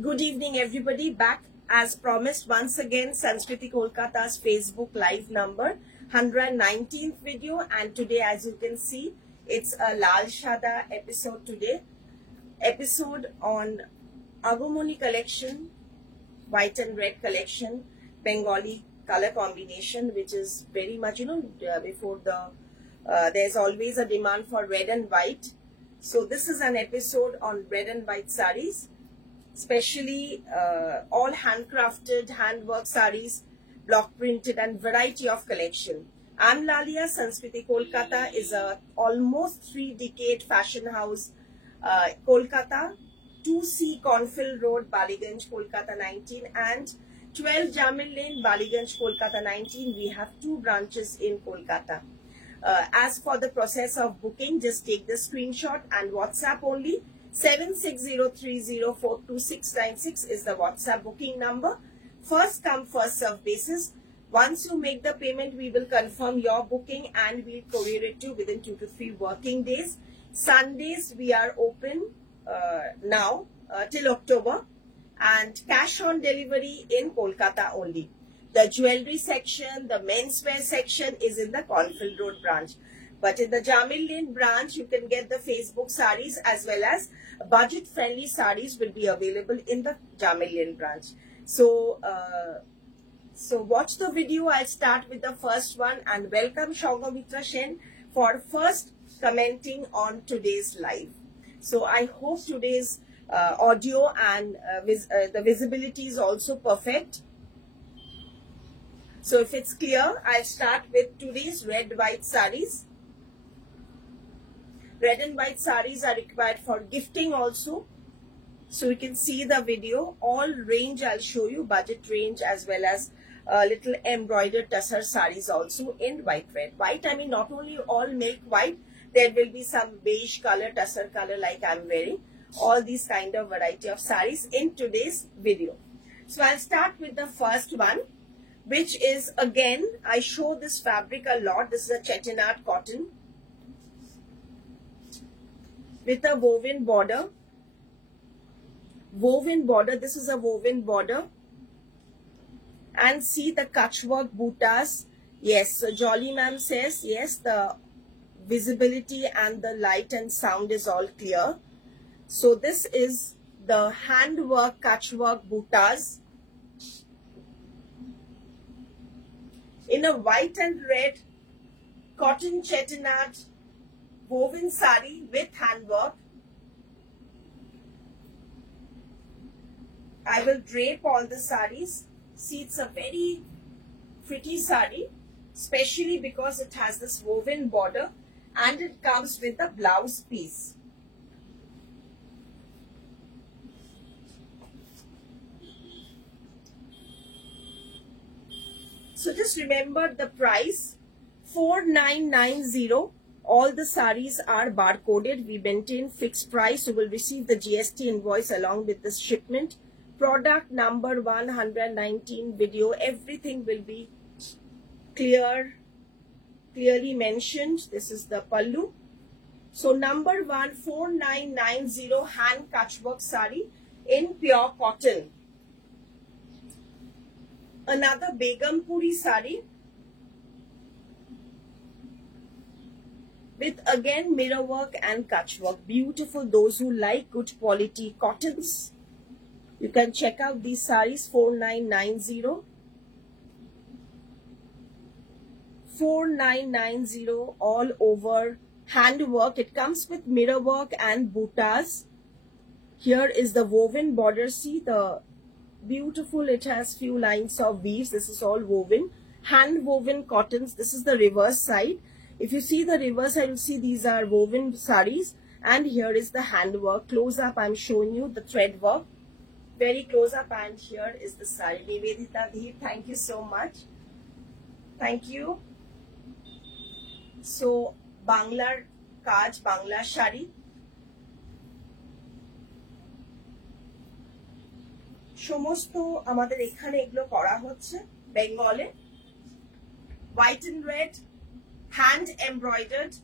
Good evening, everybody. Back as promised once again, Sanskriti Kolkata's Facebook Live number, 119th video. And today, as you can see, it's a Lal Shada episode today. Episode on Agumoni collection, white and red collection, Bengali color combination, which is very much, before there's always a demand for red and white. So this is an episode on red and white saris. Especially all handcrafted, handwork saris, block printed and variety of collection. Anlalia Sanskriti Kolkata is a almost 3-decade fashion house. Kolkata, 2C Cornfield Road, Baliganj, Kolkata 19 and 12 Jamil Lane, Baliganj, Kolkata 19. We have 2 branches in Kolkata. As for the process of booking, just take the screenshot and WhatsApp only. 7603042696 is the WhatsApp booking number. First come, first serve basis. Once you make the payment, we will confirm your booking and we'll courier it to you within 2 to 3 working days. Sundays we are open now till October, and cash on delivery in Kolkata only. The jewelry section, the menswear section is in the Cornfield Road branch. But in the Jamil Lane branch, you can get the Facebook saris as well as budget-friendly saris will be available in the Jamil Lane branch. So, watch the video. I'll start with the first one and welcome Shogomitra Shen for first commenting on today's live. So, I hope today's audio and the visibility is also perfect. So, if it's clear, I'll start with today's red-white saris. Red and white saris are required for gifting also. So you can see the video. All range I'll show you, budget range as well as little embroidered tussar saris also in white red. White, I mean not only all milk white, there will be some beige color, tussar color like I'm wearing. All these kind of variety of saris in today's video. So I'll start with the first one, which is again, I show this fabric a lot. This is a chettinad cotton with a woven border. This is a woven border. And see the Kutchwork bootas. Yes, so Jolly ma'am says, yes, the visibility and the light and sound is all clear. So this is the handwork Kutchwork bootas. In a white and red cotton chettinad woven sari with handwork. I will drape all the saris. See, it's a very pretty sari, especially because it has this woven border and it comes with a blouse piece. So just remember the price, 4990. All the saris are barcoded. We maintain fixed price. You will receive the GST invoice along with this shipment. Product number 119 video. Everything will be clearly mentioned. This is the pallu. So number 1, 4990 hand Kutchwork sari in pure cotton. Another Begumpuri sari with again mirror work and Kutchwork. Beautiful. Those who like good quality cottons, you can check out these saris. 4990. 4990 all over handwork. It comes with mirror work and bootas. Here is the woven border. See the beautiful. It has few lines of weaves. This is all woven. Hand woven cottons. This is the reverse side. If you see the reverse, I will see these are woven saris, and here is the handwork. Close up, I'm showing you the thread work. Very close up, and here is the sari. Nivedita Dhi, thank you so much. Thank you. So, Bangla Kaj, Bangla Shari. সমস্ত আমাদের এখানে এগুলো করা হচ্ছে বেঙ্গলে white and red hand embroidered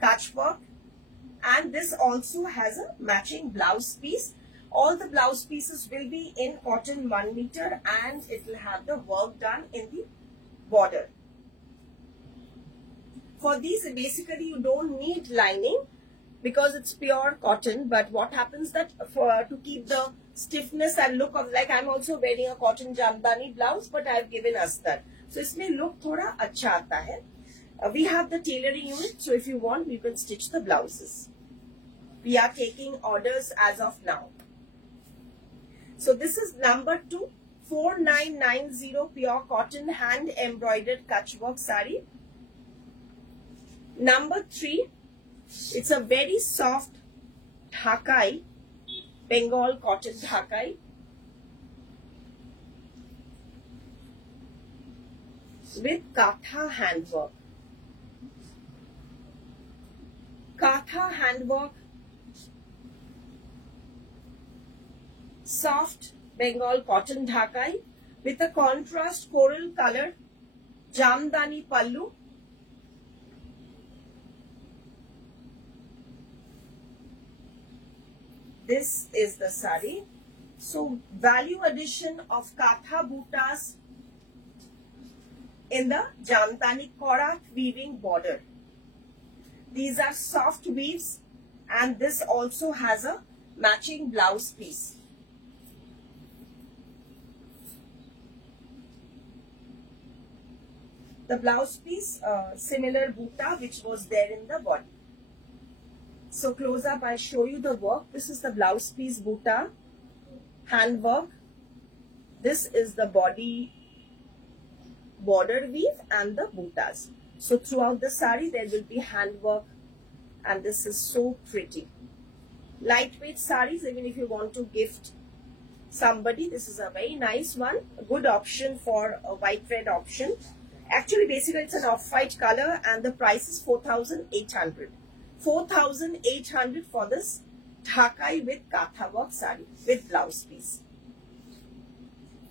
Kutchwork, and this also has a matching blouse piece. All the blouse pieces will be in cotton 1 meter and it will have the work done in the border. For these, basically you don't need lining because it's pure cotton, but what happens that to keep the stiffness and look of, like I'm also wearing a cotton jamdani blouse, but I've given astar. So इसमें look थोड़ा अच्छा आता है. We have the tailoring unit, so if you want, you can stitch the blouses. We are taking orders as of now. So this is number 2, 4990 pure cotton hand embroidered kutch work sari. Number 3, it's a very soft Dhakai, Bengal cotton Dhakai. With Katha handwork. Katha handwork, soft Bengal cotton Dhakai with a contrast coral color Jamdani pallu. This is the sari. So value addition of Katha buttas in the Jamdani Korat weaving border. These are soft weaves and this also has a matching blouse piece. The blouse piece, similar butta which was there in the body. So close up, I'll show you the work. This is the blouse piece butta, handwork. This is the body border weave and the buttas. So throughout the sari there will be handwork and this is so pretty. Lightweight saris, even if you want to gift somebody, this is a very nice one. A good option for a white red option. Actually basically it's an off-white color and the price is 4,800. 4,800 for this Dhakai with Katha work sari with blouse piece.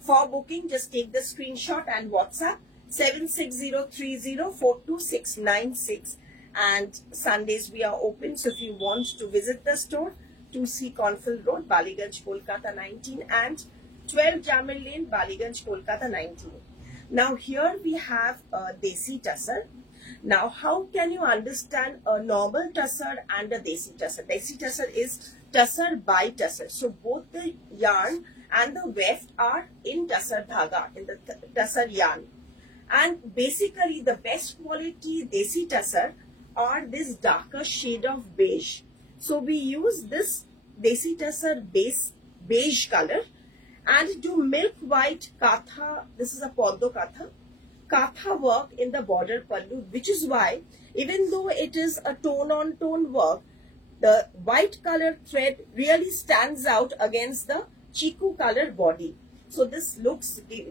For booking, just take the screenshot and WhatsApp 76030-42696. And Sundays we are open. So if you want to visit the store, 2C Confil Road, Baliganj, Kolkata 19 and 12 Jamil Lane, Baliganj, Kolkata 19. Now here we have a Desi tussar. Now how can you understand a normal tussar and a Desi tussar? Desi tussar is tussar by tussar. So both the yarn and the weft are in tussar dhaga, in the tussar yarn. And basically the best quality Desi tussar are this darker shade of beige. So we use this Desi tussar beige color and do milk white Katha. This is a Poddo Katha work in the border pallu, which is why even though it is a tone on tone work, the white color thread really stands out against the chiku color body. So this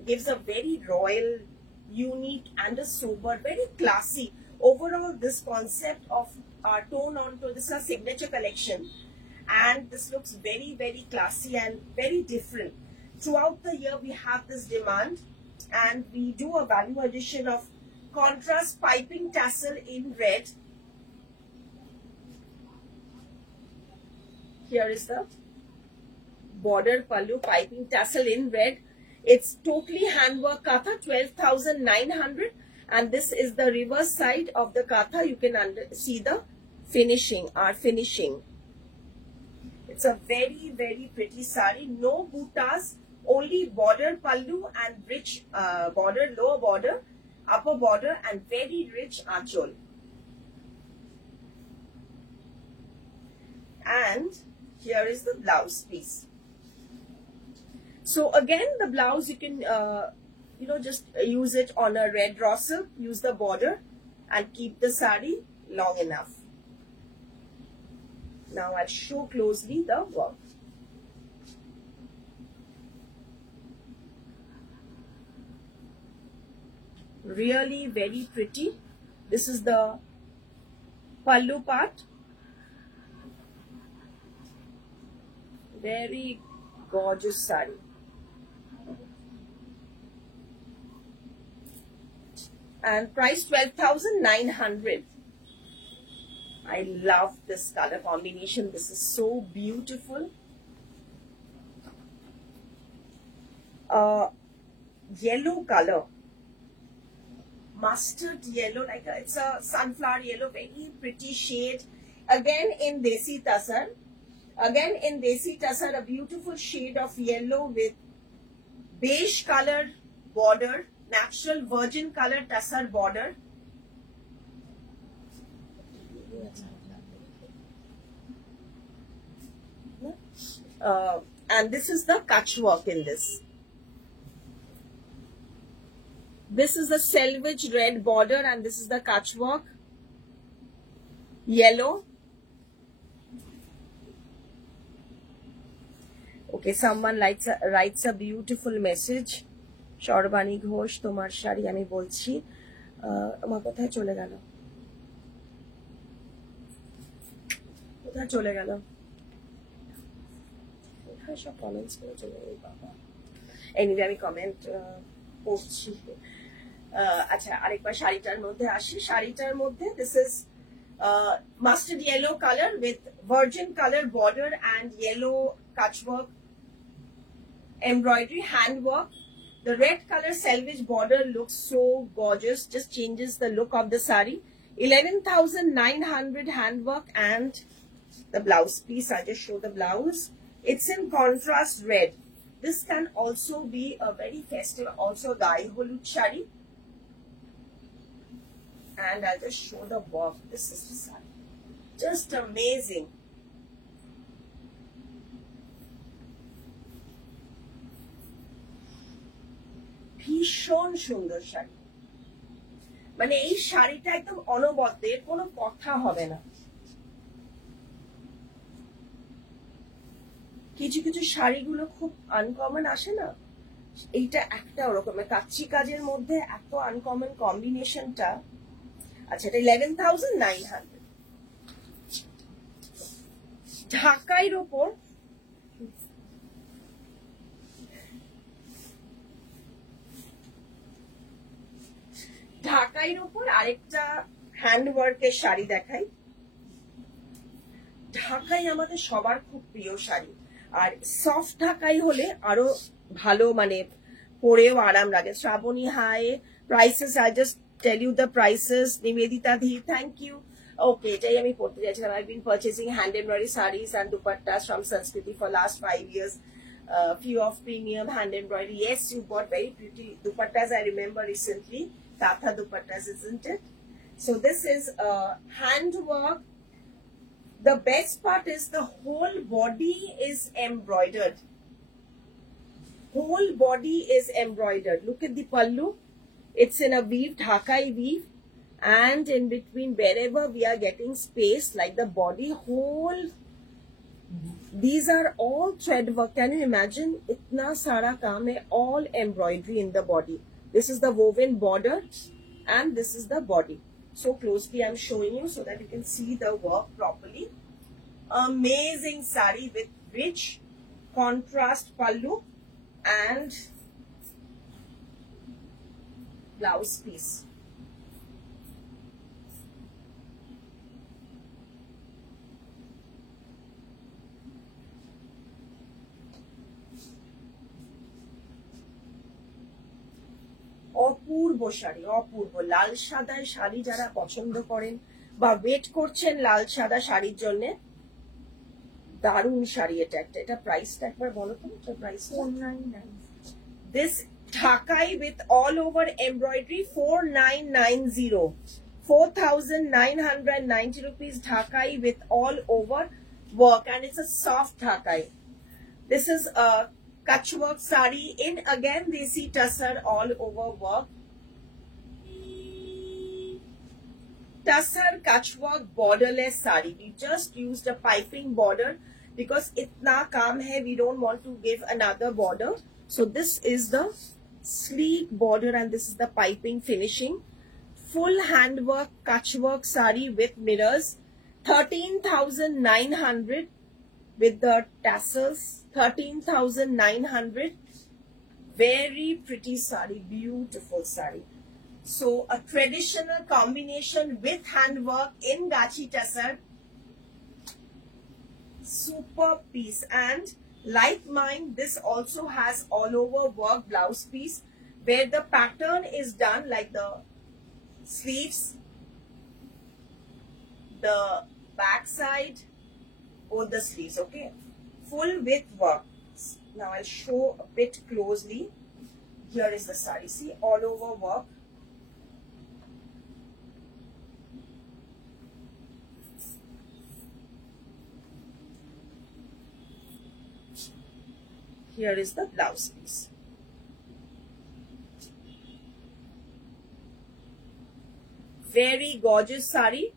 gives a very royal, unique and a sober, very classy. Overall, this concept of tone on tone, this is a signature collection and this looks very, very classy and very different. Throughout the year, we have this demand and we do a value addition of contrast piping tassel in red. Here is the border pallu piping tassel in red. It's totally handwork Katha, 12,900, and this is the reverse side of the Katha. You can see the finishing, our finishing. It's a very, very pretty sari. No buttas, only border pallu and rich border, lower border, upper border and very rich aanchol. And here is the blouse piece. So again, the blouse you can, just use it on a red raw silk, use the border and keep the sari long enough. Now I'll show closely the work. Really very pretty. This is the pallu part. Very gorgeous sari. And price 12,900. I love this color combination. This is so beautiful. yellow color, mustard yellow, like it's a sunflower yellow, very pretty shade. Again in Desi Tasar. Again in Desi Tasar, a beautiful shade of yellow with beige color border, natural virgin color Tasar border. And this is the Kutch work in this. This is the selvage red border and this is the Kutch work. Yellow. Okay, someone writes a beautiful message. Shorbani Ghosh, tomar shari ami bolchi. Amar kothay chole gelo? Kothay chole gelo? Kothay sab comments kore chole gelo baba. Anyway, ami comment porchi. আচ্ছা আরেকবার শাড়িটার মধ্যে আসি শাড়িটার মধ্যে this is mustard yellow color with virgin color border and yellow Kutch work embroidery hand work. The red color selvage border looks so gorgeous, just changes the look of the sari. 11,900 hand work and the blouse piece. I just show the blouse. It's in contrast red. This can also be a very festive, also Gai Holud shari. And I'll just show the work. This is the sari. Just amazing. ভীষণ সুন্দর শাড়ি, মানে এই শাড়িটা একদম অনবদ্য, এর কোনো কথা হবে না। কিছু কিছু শাড়িগুলো খুব আনকমন আসে না, এইটা একটা ওরকমের কাচ্চি কাজের মধ্যে এত আনকমন কম্বিনেশনটা। আচ্ছা, এটা 11,900 ঢাকাইয়ের ওপর। ঢাকাইয়ের উপর আরেকটা হ্যান্ড ওয়ার্কের শাড়ি দেখাই। ঢাকাই আমাদের সবার খুব প্রিয় শাড়ি, আর সফট ঢাকাই হলে আরো ভালো, মানে পরেও আরাম লাগে। Sraboni hi, prices I just tell you the prices. Nivedita ধি, থ্যাংক ইউ। ওকে, এটাই আমি পড়তে যাচ্ছিলাম। I been purchasing hand embroidery sarees and dupattas from Sanskriti for last 5 years. Few of premium hand embroidery. Yes, you bought very pretty dupattas. I remember recently. Tatha dupattas, isn't it? So this is hand work. The best part is the whole body is embroidered. Whole body is embroidered. Look at the pallu. It's in a weave, Dhakai weave. And in between, wherever we are getting space, like the body, whole, these are all thread work. Can you imagine? Itna sara kaam hai, all embroidery in the body. This is the woven border and this is the body. So closely I'm showing you so that you can see the work properly. Amazing sari with rich contrast pallu and blouse piece. অপূর্ব শাড়ি, অপূর্ব। লাল সাদা শাড়ি যারা পছন্দ করেন বা wait করছেন লাল সাদা শাড়ির জন্য, দারুণ শাড়ি এটা একটা। এটা প্রাইসটা একবার বলো তো, এটা প্রাইস 499। দিস ঢাকাই with all over embroidery 4990, 4,990 rupees ঢাকাই with all over work, and it's a soft ঢাকাই. This is a Kutch work sari in again Desi Tasar all over work. Tasar Kutch work borderless sari. We just used a piping border because itna kaam hai, we don't want to give another border. So this is the sleek border and this is the piping finishing. Full handwork Kutch work sari with mirrors. 13,900 with the tassels. 13,900. Very pretty sari, beautiful sari. So a traditional combination with handwork in Gachi Tasar. Super piece, and Like mine, this also has all over work blouse piece where the pattern is done like the sleeves, the back side, both the sleeves, okay? Full with work. Now I'll show a bit closely. Here is the sari. See, all over work. Here is the blouse piece. Very gorgeous sari.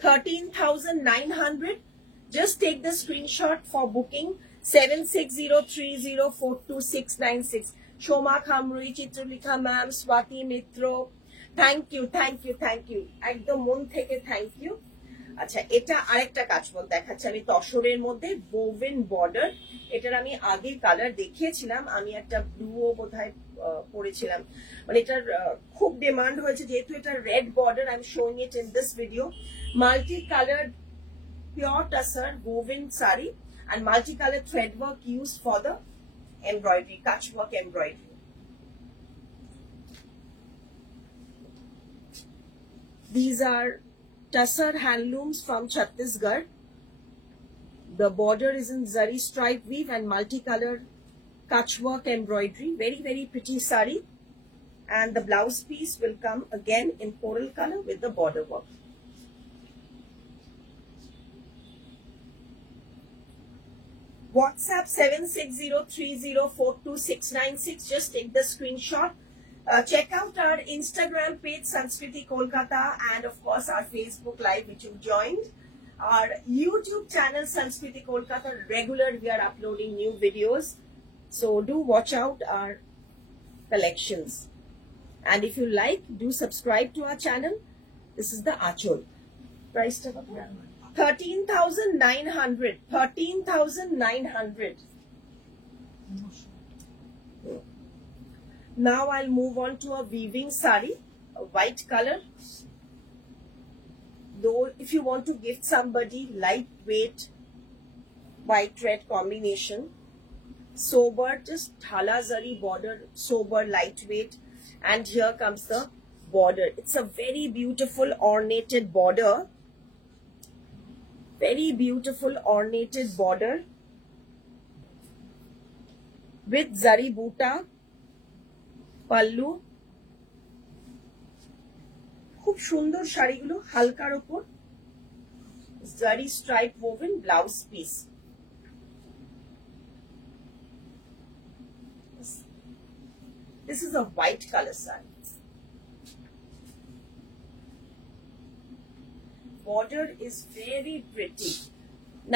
13,900. Just take the screenshot for booking. 7603042696. Shoma Khamrui, Chitralika ma'am, Swati Mitro. Thank you. Ekdom mon theke thank you. আচ্ছা, এটা আরেকটা কাচবল দেখাচ্ছি আমি তসরের মধ্যে বোভেন border. এটার আমি আগের colour দেখিয়েছিলাম, আমি একটা ব্লুও বোধহয় পরেছিলাম। মানে এটার খুব ডিমান্ড হয়েছে যেহেতু এটা red border. I am showing it in this video. Multi colour pure tussar woven sari and multi-color thread work used for the embroidery, catch work embroidery. These are tussar handlooms from Chhattisgarh. The border is in zari stripe weave and multi-color catch work embroidery. Very, very pretty sari. And the blouse piece will come again in coral color with the border work. WhatsApp 7603042696. Just take the screenshot. Check out our Instagram page Sanskriti Kolkata and of course our Facebook Live which you joined. Our YouTube channel Sanskriti Kolkata, regular we are uploading new videos. So do watch out our collections. And if you like, do subscribe to our channel. This is the Achol. Price tag 13,900. 13,900. Now I'll move on to a weaving sari, a white color. Though if you want to gift somebody lightweight white red combination, sober, just thala zari border, sober, lightweight, and here comes the border. It's a very beautiful ornated border. Very beautiful ornated border with zari buta, pallu. খুব সুন্দর শাড়িগুলো হালকার উপর zari stripe woven blouse piece. This is a white color sari. Border is very pretty.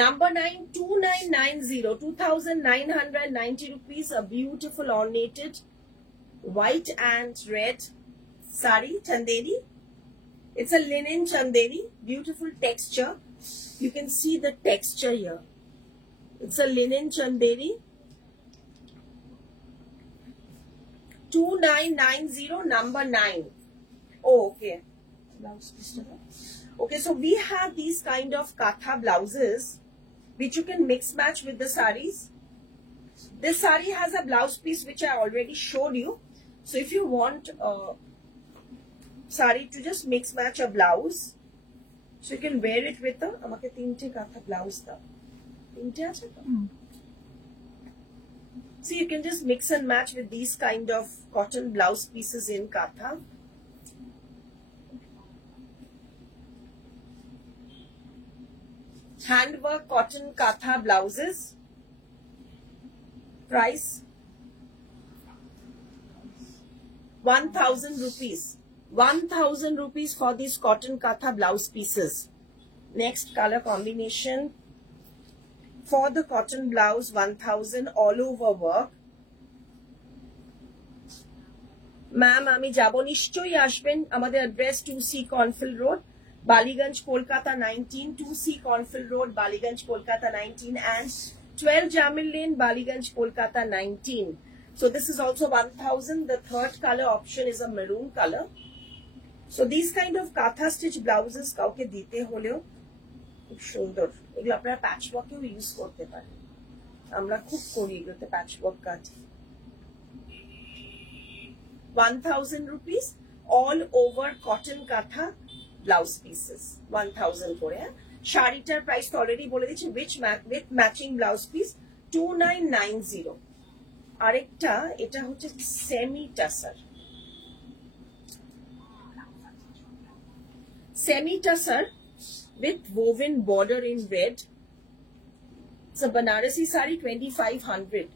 Number 9, 2990, 2,990 rupees. A beautiful ornated white and red sari, chanderi. It's a linen chanderi, beautiful texture. You can see the texture here. It's a linen chanderi. 2990, number 9. Oh, okay. Okay, so we have these kind of katha blouses which you can mix match with the saris. This sari has a blouse piece which I already showed you. So if you want sari to just mix match a blouse, so you can wear it with a amake tinte katha blouse da. Tinte ache to? So you can just mix and match with these kind of cotton blouse pieces in katha. Handwork cotton katha blouses. Price 1,000 rupees. 1,000 rupees for these cotton katha blouse pieces. Next color combination for the cotton blouse, 1,000 all over work. Ma'am, আমি যাব নিশ্চয়ই আসবেন। আমাদের address 2C Cornfield Road, Baliganj, Kolkata 19, 2C Cornfield Road, Baliganj, Kolkata 19 and 12 Jamil Lane, Baliganj, Kolkata 19. So this is also 1,000. The third color option is a maroon color. So these kind of katha stitch blouses kauke dite holeo খুব সুন্দর, এগুলো আপনারা প্যাচওয়ার্কেও use করতে পারেন। আমরা খুব করি এগুলোতে প্যাচওয়ার্ক কাজ। 1000 rupees all over cotton katha blouse pieces, 1000 করে। শাড়িটার প্রাইস তো অলরেডি বলে দিচ্ছি, with matching blouse piece 2990। আরেকটা এটা হচ্ছে semi tussar, semi tussar with woven border in red. It's a Banarasi sari, 2500,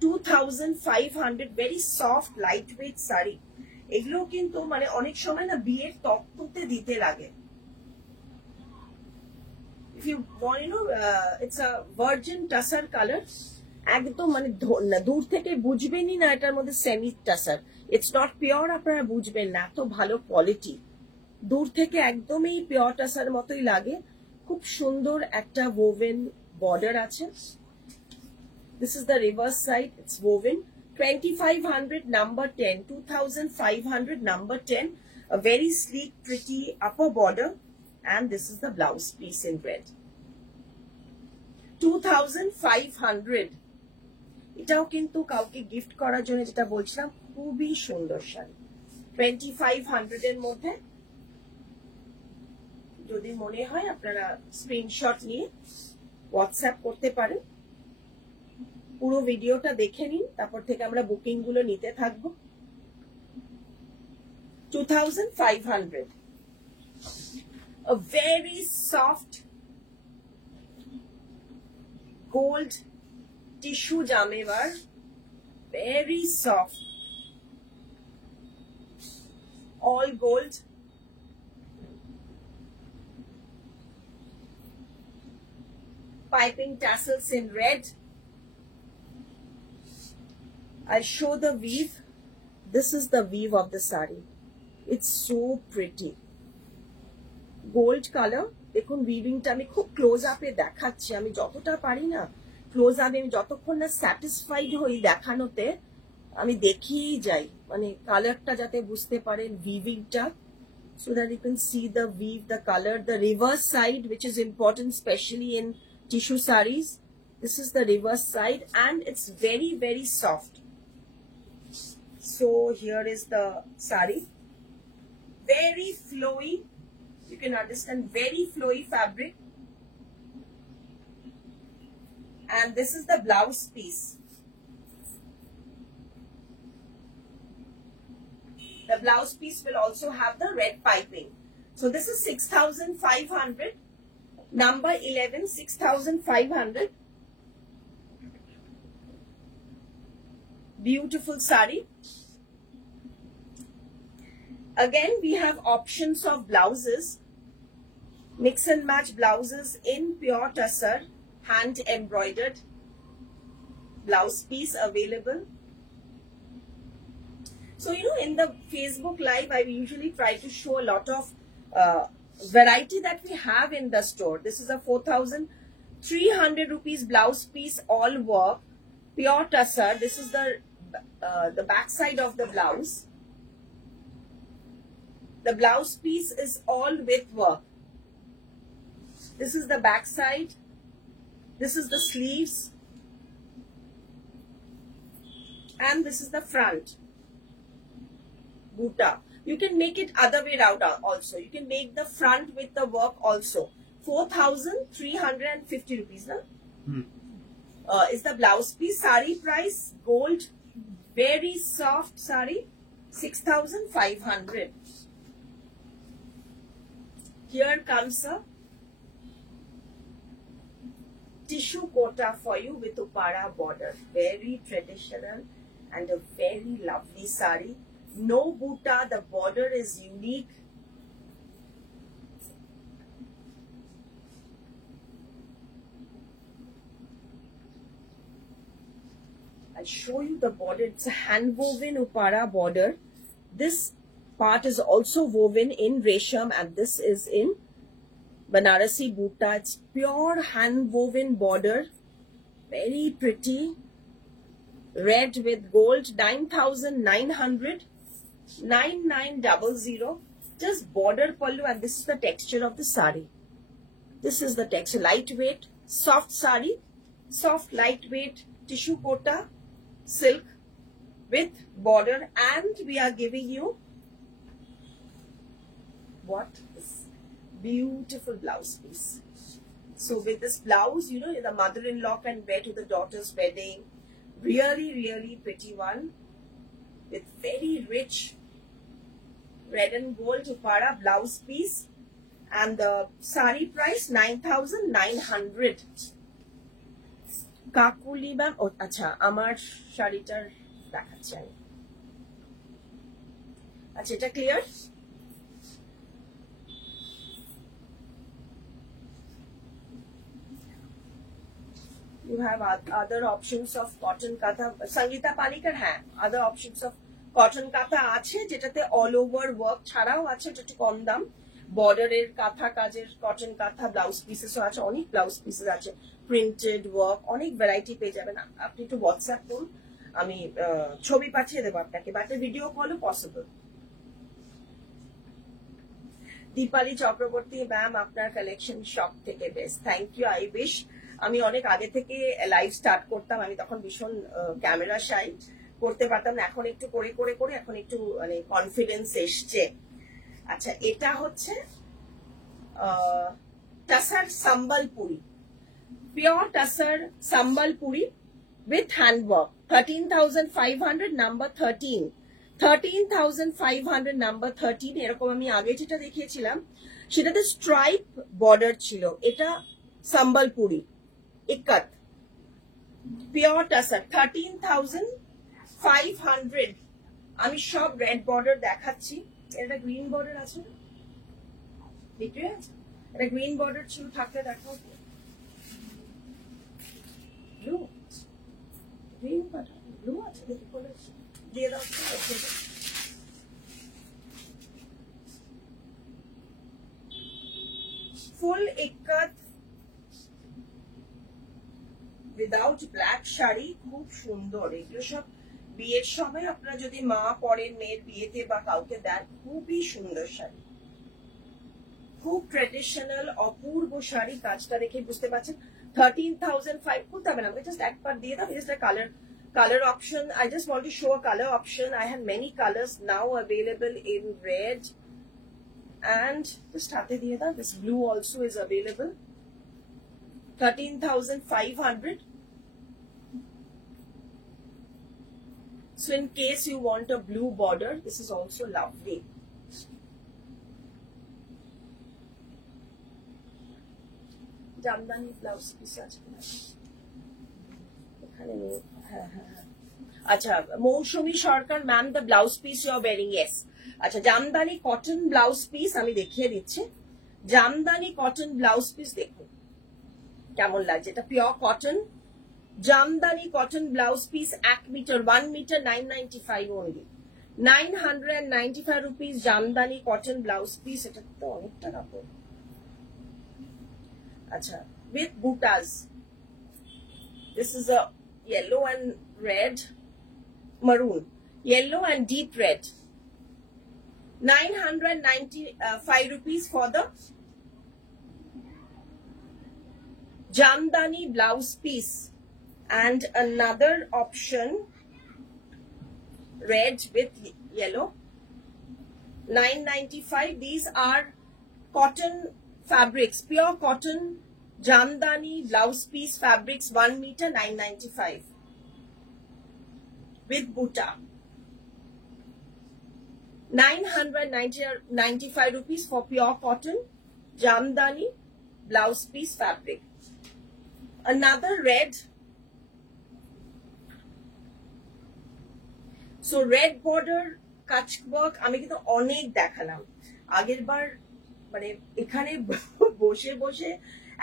2500, very soft lightweight sari. এগুলো কিন্তু মানে অনেক সময় না বিয়ের তত্ত্বতে দিতে লাগে। If you want, you know, it's a virgin tussar color. একদম মানে দূর থেকে বুঝবেনই না এটার মধ্যে semi tussar, it's not pure, আপনারা বুঝবেন না, এত ভালো কোয়ালিটি। দূর থেকে একদমই পিওর টাসার মতোই লাগে। খুব সুন্দর একটা woven border আছে। This is the reverse side, it's woven, 2500 number 10, 2500 number 10, a very sleek pretty upper border, and this is the blouse piece in red, 2500। এটাও কিন্তু কাউকে গিফট করার জন্য, যেটা বলছিলাম, খুবই সুন্দর শাড়ি, 2500 এর মধ্যে। যদি মনে হয় আপনারা স্ক্রিনশট নিয়ে হোয়াটসঅ্যাপ করতে পারেন। পুরো ভিডিওটা দেখে নিন, তারপর থেকে আমরা বুকিং গুলো নিতে থাকবো। 2500, a very soft gold tissue jamevar, very soft, all gold, piping tassels in red. I'll show the weave. This is the weave of the sari. It's so pretty. Gold color. দেখুন উইভিংটা আমি খুব close আপে দেখাচ্ছি, আমি যতটা পারি না close আপে, আমি যতক্ষণ না স্যাটিসফাইড হই দেখানোতে আমি দেখিয়েই যাই, মানে কালারটা যাতে বুঝতে পারেন উইভিংটা, so that you can see the weave, the color, the reverse side, which is important especially in tissue saris. This is the reverse side and it's very, very soft. So here is the sari, very flowy, you can understand, very flowy fabric, and this is the blouse piece. The blouse piece will also have the red piping. So this is 6500, number 11, 6500. Beautiful sari. Again, we have options of blouses, mix and match blouses in pure tussar, hand embroidered blouse piece available. So, you know, in the Facebook Live, I usually try to show a lot of variety that we have in the store. This is a 4300 rupees blouse piece, all work, pure tussar. This is the back side of the blouse. The blouse piece is all with work. This is the back side. This is the sleeves. And this is the front. Buta. You can make it other way around also. You can make the front with the work also. 4350 rupees, na? Is the blouse piece. Sari price, gold, very soft sari, 6500. Here comes a tissue kota for you with upara border, very traditional and a very lovely sari. No buta, the border is unique. I'll show you the border. It's a hand woven upara border. This part is also woven in resham and this is in Banarasi buta. It's pure hand woven border, very pretty, red with gold, 9900, 9900, just border pallu, and this is the texture of the sari. This is the texture, lightweight, soft sari, soft lightweight tissue kota silk with border, and we are giving you what is beautiful blouse piece. So with this blouse, you know, the mother-in-law can wear to the daughter's wedding. Really pretty one with very rich red and gold upara blouse piece, and the sari price 9,900. Kakuli ma'am, ও আচ্ছা আমার শাড়িটার দেখাচ্ছি আমি। আচ্ছা, এটা clear? You have other options of cotton katha. Sangeeta Panikar, হ্যাঁ, other options of cotton katha আছে, যেটাতে all over work ছাড়াও আছে, এটা একটু কম দাম। বর্ডারের কাঁথা কাজের কটন কাঁথা ব্লাউজ পিসেসও আছে, অনেক ব্লাউজ পিসেস আছে, প্রিন্টেড ওয়ার্ক, অনেক ভ্যারাইটি পেয়ে যাবেন। আপনি একটু হোয়াটসঅ্যাপ করুন, আমি ছবি পাঠিয়ে দেবো আপনাকে, বা একটা ভিডিও কলও পসিবল। দীপালি চক্রবর্তী ম্যাম, আপনার কালেকশন সব থেকে best, thank you. I wish আমি অনেক আগে থেকে লাইভ স্টার্ট করতাম, আমি তখন ভীষণ ক্যামেরা শাই, করতে পারতাম না, এখন একটু করে করে করে এখন একটু মানে কনফিডেন্স এসছে। আচ্ছা, এটা হচ্ছে tussar Sambalpuri, pure tussar Sambalpuri with handwork, 13,500 number 13, 13,500 number 13। এরকম আমি আগে যেটা দেখিয়েছিলাম সেটাতে স্ট্রাইপ বর্ডার ছিল, এটা সম্বলপুরি ইক্কত পিওর টাসার 13,500। আমি সব রেড বর্ডার দেখাচ্ছি, এটা গ্রিন বর্ডার আছে না, দেখতে আছে, এটা গ্রিন বর্ডার ছিল, থাকলে দেখো ব্লু, গ্রিন বর্ডার ব্লু আছে, দেখি বলে দিয়ে দাও। ফুল ইক্কত উইদাউট ব্ল্যাক শাড়ি, খুব সুন্দর। এগুলো সব বিয়ের সময় আপনারা যদি মা পরেন মেয়ের বিয়েতে বা কাউকে দেন, খুবই সুন্দর শাড়ি, খুব ট্রেডিশনাল অপূর্ব শাড়ি। কাজটা দেখে বুঝতে পারছেন 13,500 করতে হবে না, জাস্ট একবার দিয়ে দাও। Just color option, I just want to show a color option. I have many colors now available in red, and just হাতে দিয়ে দাও, this blue also is available, 13,500. So in case you want a blue border, this is also lovely. Jamdani blouse piece আছে এখানে, হ্যাঁ হ্যাঁ হ্যাঁ। আচ্ছা, Mousumi Sarkar ma'am, the blouse piece you are wearing, yes. আচ্ছা, জামদানি কটন ব্লাউজ পিস আমি দেখিয়ে দিচ্ছি। জামদানি কটন ব্লাউজ পিস দেখুন কেমন লাগছে, এটা pure cotton jamdani cotton blouse piece, 1 metre 1 metre 995 only, 995 rupees jamdani cotton blouse piece. এটা তো অনেকটা কাপড়। আচ্ছা, with butas, this is a yellow and red, maroon, yellow and deep red, 995 rupees for the Jamdani blouse piece. And another option, red with yellow, 995. These are cotton fabrics, pure cotton Jamdani blouse piece fabrics, 1 meter 995 with buta, 995 rupees for pure cotton Jamdani blouse piece fabric. Another red, so red border কাচ work আমি কিন্তু অনেক দেখালাম আগের বার, মানে এখানে বসে বসে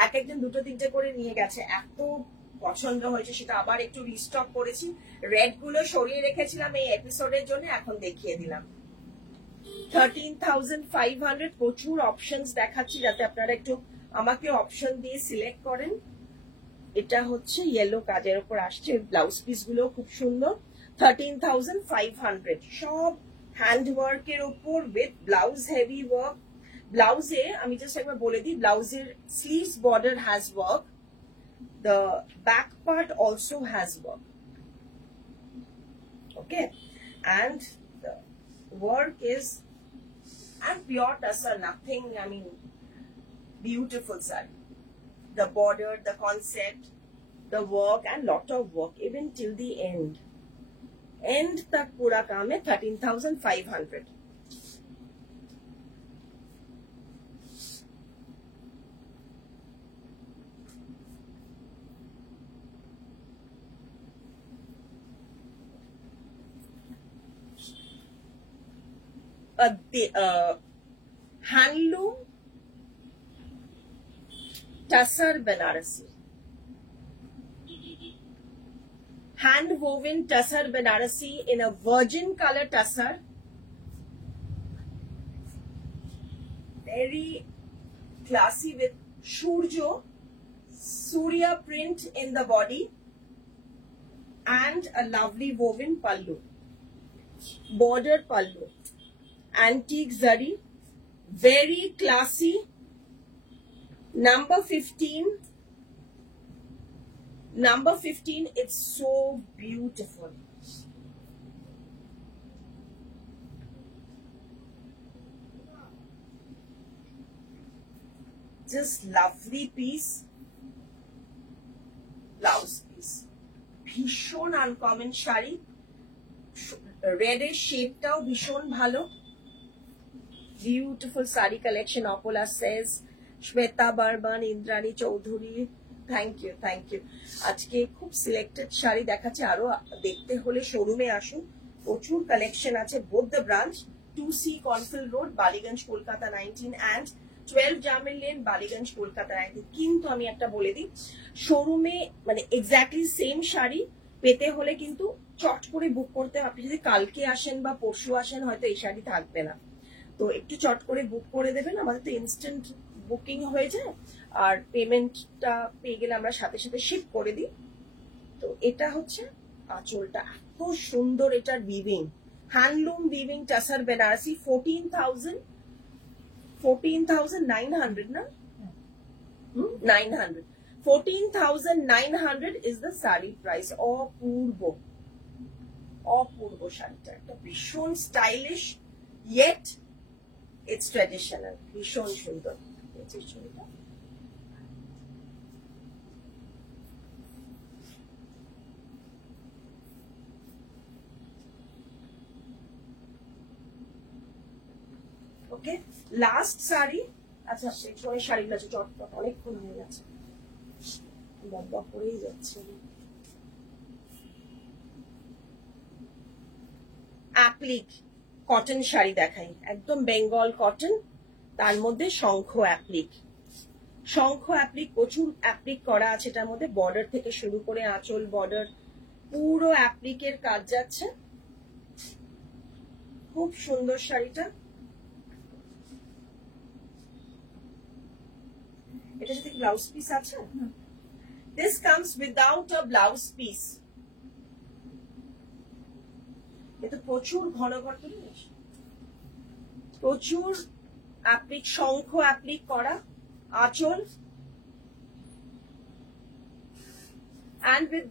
এক একজন দুটো তিনটে করে নিয়ে গেছে, এত পছন্দ হয়েছে, সেটা আবার একটু রিস্টক করেছি। রেড গুলো সরিয়ে রেখেছিলাম এই এপিসোডের জন্য, এখন দেখিয়ে দিলাম। 13,500, প্রচুর অপশনস দেখাচ্ছি যাতে আপনারা একটু আমাকে অপশন দিয়ে সিলেক্ট করেন। এটা হচ্ছে ইয়েলো কাজের উপর আসছে, ব্লাউজ পিস গুলো খুব সুন্দর, 13,500, সব হ্যান্ড ওয়ার্কের উপর উইথ ব্লাউজ হেভি ওয়ার্ক। ব্লাউজে আমি জাস্ট একবার বলে দিই, ব্লাউজের sleeves border has work, The back part also has work. Okay, and the work is and pure tussar, nothing, I mean, beautiful sari. The border, the concept, the work, and lot of work even till the end. End tak pura kaam hai 13,500. Handloom tussar Banarasi. Hand woven tussar Banarasi in a virgin color tussar. Very classy with Surya print in the body and a lovely woven pallu. Border pallu. Antique zari. Very classy. Number 15. Number 15, it's so beautiful. Just lovely piece. Blouse piece. Bhishon uncommon shari. Reddish shape tao bhishon bhalo. Beautiful sari collection. Opola says. Shweta Barban, Indrani Chaudhuri. Thank you, thank you. আজকে খুব selected sari দেখাচ্ছে, আরো দেখতে হলে শোরুমে আসুন, প্রচুর collection আছে। both the branch 2C Cornfield Road, Ballygunge, Kolkata 19 and 12 Jamil lane, Ballygunge, Kolkata 19। কিন্তু আমি একটা বলে দিই, শোরুমে মানে এক্স্যাক্টলি সেম শাড়ি পেতে হলে কিন্তু চট করে বুক করতে হবে। আপনি যদি কালকে আসেন বা পরশু আসেন হয়তো এই শাড়ি থাকবে না, তো একটু চট করে বুক করে দেবেন। আমাদের তো ইনস্ট্যান্ট বুকিং হয়ে যায়, আর পেমেন্টটা পেয়ে গেলে আমরা সাথে সাথে শিপ করে দিই। তো এটা হচ্ছে আঁচলটা, এত সুন্দর এটার weaving, handloom weaving tussar Banarasi. 14,900 না, 900, 14,900 is the saree price. অপূর্ব শাড়িটা, একটা ভীষণ স্টাইলিশ, yet it's traditional, ভীষণ সুন্দর। ওকে, লাস্ট শাড়ি। আচ্ছা, পেছনের শাড়িগুলো আছে, চটপট অনেকক্ষণ হয়ে গেছে, বব্বা পরেই যাচ্ছে। অ্যাপ্লিক কটন শাড়ি দেখাই, একদম বেঙ্গল কটন, তার মধ্যে শঙ্খ অ্যাপ্লিক। শঙ্খ অ্যাপ্লিক, প্রচুর অ্যাপ্লিক করা আছে এটার মধ্যে, বর্ডার থেকে শুরু করে আঁচল, বর্ডার, পুরো অ্যাপ্লিকের কাজ যাচ্ছে। খুব সুন্দর শাড়িটা। এটা সাথে ব্লাউজ পিস আছে। This comes without a blouse piece. এটা প্রচুর ঘন ঘন, প্রচুর অ্যাপ্লিক, শঙ্খ অ্যাপ্লিক করা, আঁচল, and with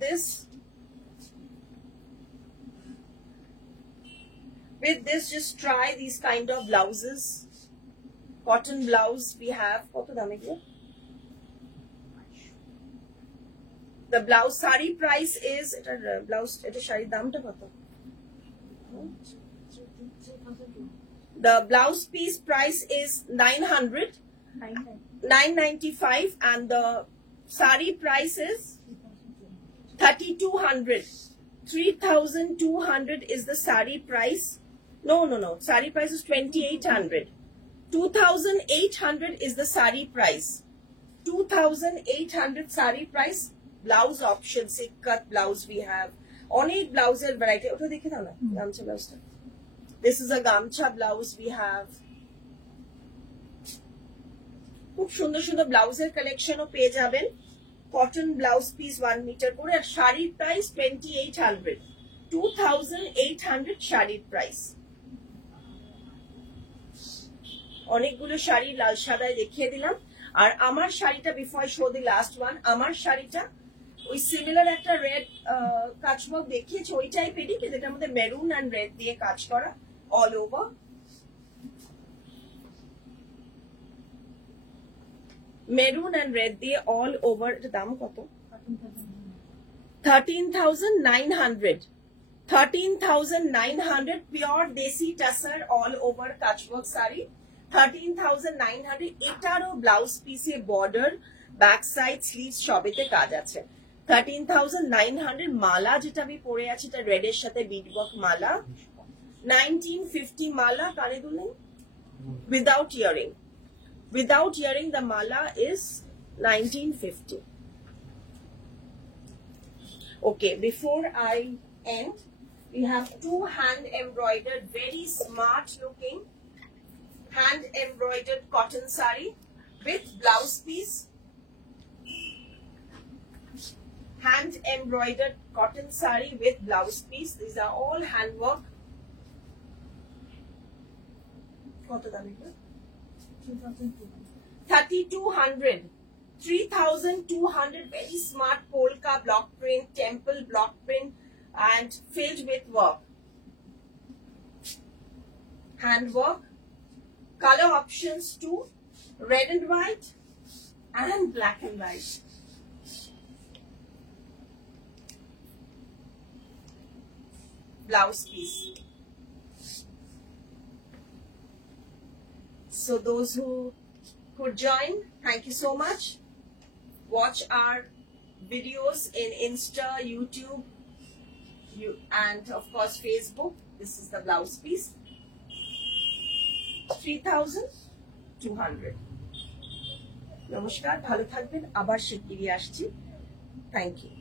this just try these kind of blouses. Cotton blouse we have, কত দামে গো? The blouse sari price is, এটা ব্লাউজ, এটা শাড়ির দামটা কত? The blouse piece price is 995 and the sari price is 3,200. 3,200 is the sari price. No. Sari price is 2,800. 2,800 is the sari price. 2,800 sari price. Blouse option, silk cut blouse we have. Onek blouses variety. Oto dekhe dao na, gamcha blouse ta. This is a gamcha blouse we have. খুব সুন্দর সুন্দর ব্লাউজের কালেকশনও পেয়ে যাবেন। Cotton blouse piece 1 metre করে, আর শাড়ির price 2,800, 2,800 শাড়ির price. অনেকগুলো শাড়ি লাল সাদায় দেখিয়ে দিলাম। আর আমার শাড়িটা, before I show the last one, আমার শাড়িটা ওই সিমিলার একটা রেড কাচওয়ার্ক দেখিয়েছি, ওই টাইপেরই, কিন্তু এটার মধ্যে মেরুন অ্যান্ড রেড দিয়ে কাজ করা all over. Maroon and red দিয়ে অল ওভার। এটা দাম কত? 13,900। 13,900 পিওর দেশি টাসার অল ওভার কাচওয়ার্ক শাড়ি, 13,900। এটারও ব্লাউজ পিসে বর্ডার, ব্যাক সাইড, স্লিভস সবেতে কাজ আছে। 13,900। মালা যেটা আমি পরে আছি এটা রেডের সাথে বিটওয়ার্ক মালা, 1950 মালা। কানে Dulen without earring. Without earring the mala is 1950. Okay, before I end, we have two hand embroidered, very smart looking hand embroidered cotton sari with blouse piece. Hand embroidered cotton sari with blouse piece. These are all handwork. Koto dam eta? 3,200. 3,200. Very smart polka block print, temple block print, and filled with work. Handwork. Color options too, red and white and black and white. Blouse piece. So those who could join, thank you so much. Watch our videos in Insta, YouTube, and of course Facebook. This is the blouse piece. 3,200. নমস্কার, ভালো থাকবেন, আবার শিগগিরই আসছি। Thank you.